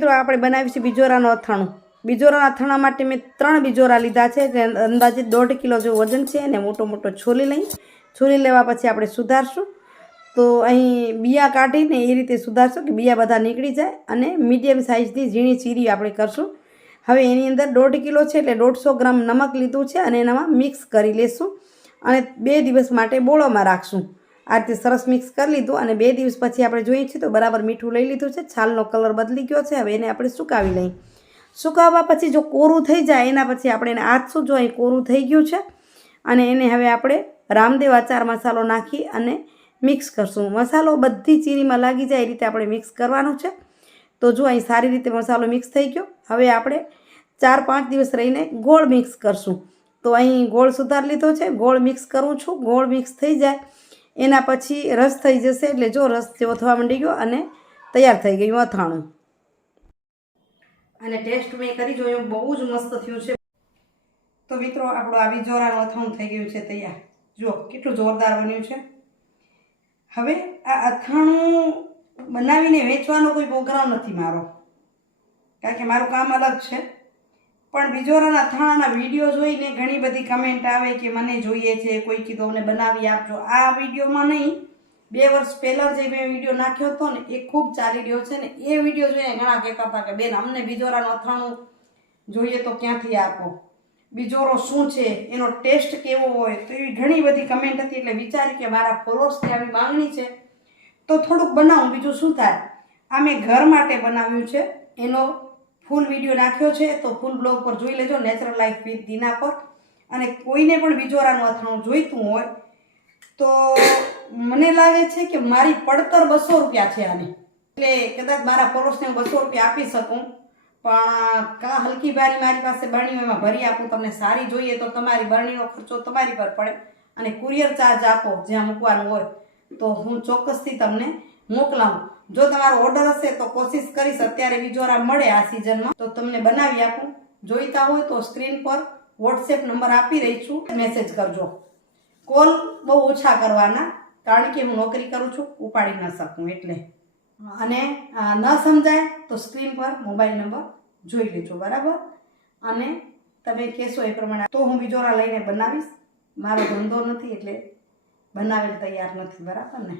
મિત્રો, આપણે બનાવીશું બીજોરાનું અથાણું. બીજોરાના અથાણા માટે મેં ત્રણ બીજોરા લીધા છે, જે અંદાજે દોઢ કિલો જેવું વજન છે અને મોટો મોટો છોલી લઈ. છોલી લેવા પછી આપણે સુધારશું. તો અહીં બિયા કાઢીને એ રીતે સુધારશું કે બિયા બધા નીકળી જાય અને મીડિયમ સાઇઝની ઝીણી ચીરી આપણે કરશું. હવે એની અંદર દોઢ કિલો છે, એટલે દોઢસો ગ્રામ નમક લીધું છે અને એનામાં મિક્સ કરી લેશું અને બે દિવસ માટે બોળોમાં રાખશું. આ રીતે સરસ મિક્સ કરી લીધું અને બે દિવસ પછી આપણે જોઈએ છીએ તો બરાબર મીઠું લઈ લીધું છે. છાલનો કલર બદલી ગયો છે. હવે એને આપણે સુકાવી લઈએ. સુકાવવા પછી જો કોરું થઈ જાય એના પછી આપણે એને આથશું જો અહીં કોરું થઈ ગયું છે. અને એને હવે આપણે રામદેવ આચાર મસાલો નાખી અને મિક્સ કરશું. મસાલો બધી ચીરીમાં લાગી જાય એ રીતે આપણે મિક્સ કરવાનું છે. તો જો અહીં સારી રીતે મસાલો મિક્સ થઈ ગયો. હવે આપણે ચાર પાંચ દિવસ રહીને ગોળ મિક્સ કરશું. તો અહીં ગોળ સુધાર લીધો છે. ગોળ મિક્સ કરું છું. ગોળ મિક્સ થઈ જાય. એના પછી રસ થઈ જશે એટલે જો રસ જેવો થવા માંડી ગયો અને તૈયાર થઈ ગયું અથાણું. અને ટેસ્ટ મેં કરી જોયું, બહુ જ મસ્ત થયું છે. તો મિત્રો, આપણું આ બીજોરાનું અથાણું થઈ ગયું છે તૈયાર. જુઓ, કેટલું જોરદાર બન્યું છે. હવે આ અથાણું બનાવીને વેચવાનો કોઈ પ્રોગ્રામ નથી મારો. કારણ કે મારું કામ અલગ છે. પણ બીજોરાના અથાણાના વીડિયો જોઈને ઘણી બધી કમેન્ટ આવે કે મને જોઈએ છે, કોઈ કીધું અમને બનાવી આપજો. આ વિડીયોમાં નહીં, બે વર્ષ પહેલાં જે મેં વીડિયો નાખ્યો હતો ને, એ ખૂબ ચાલી રહ્યો છે ને, એ વીડિયો જોઈને ઘણા કહેતા હતા કે, બેન, અમને બીજોરાનું અથાણું જોઈએ તો ક્યાંથી આપો? બીજોરો શું છે? એનો ટેસ્ટ કેવો હોય? તો એવી ઘણી બધી કમેન્ટ હતી એટલે વિચારી કે મારા ફોલોર્સની આવી માંગણી છે. તો થોડુંક બનાવું, બીજું શું થાય? આ મેં ઘર માટે બનાવ્યું છે, એનો ફૂલ વીડિયો નાખ્યો છે, તો ફૂલ બ્લોગ પર જોઈ લેજો નેચરલ લાઈફ વિથ દીના પર. અને કોઈને પણ બીજોરાનું અથાણું જોઈતું હોય, તો મને લાગે છે કે મારી પડતર બસો રૂપિયા છે આની. એટલે કદાચ મારા પડોશને હું બસો રૂપિયા આપી શકું, પણ કા હલકી ભારી મારી પાસે બરણી એમાં ભરી આપું, તમને સારી જોઈએ તો તમારી બરણીનો ખર્ચો તમારી પર પડે. અને કુરિયર ચાર્જ આપો, જ્યાં મૂકવાનું હોય, તો હું ચોક્કસથી તમને મોકલાવું. જો તમારો ઓર્ડર હશે તો કોશિશ કરીશ અત્યારે બીજોરા મળે આ સિઝનમાં તો તમને બનાવી આપું. જોઈતા હોય તો સ્ક્રીન પર વોટ્સએપ નંબર આપી રહી છું. મેસેજ કરજો. કોલ બહુ ઓછા કરવાના, કારણ કે હું નોકરી કરું છું, ઉપાડી ન શકું એટલે. અને ન સમજાય તો સ્ક્રીન પર મોબાઈલ નંબર જોઈ લેજો, બરાબર? અને તમે કહેશો એ પ્રમાણે, તો હું બીજોરા લઈને બનાવીશ. મારો ધંધો નથી એટલે બનાવેલ તૈયાર નથી. બરાબર ને?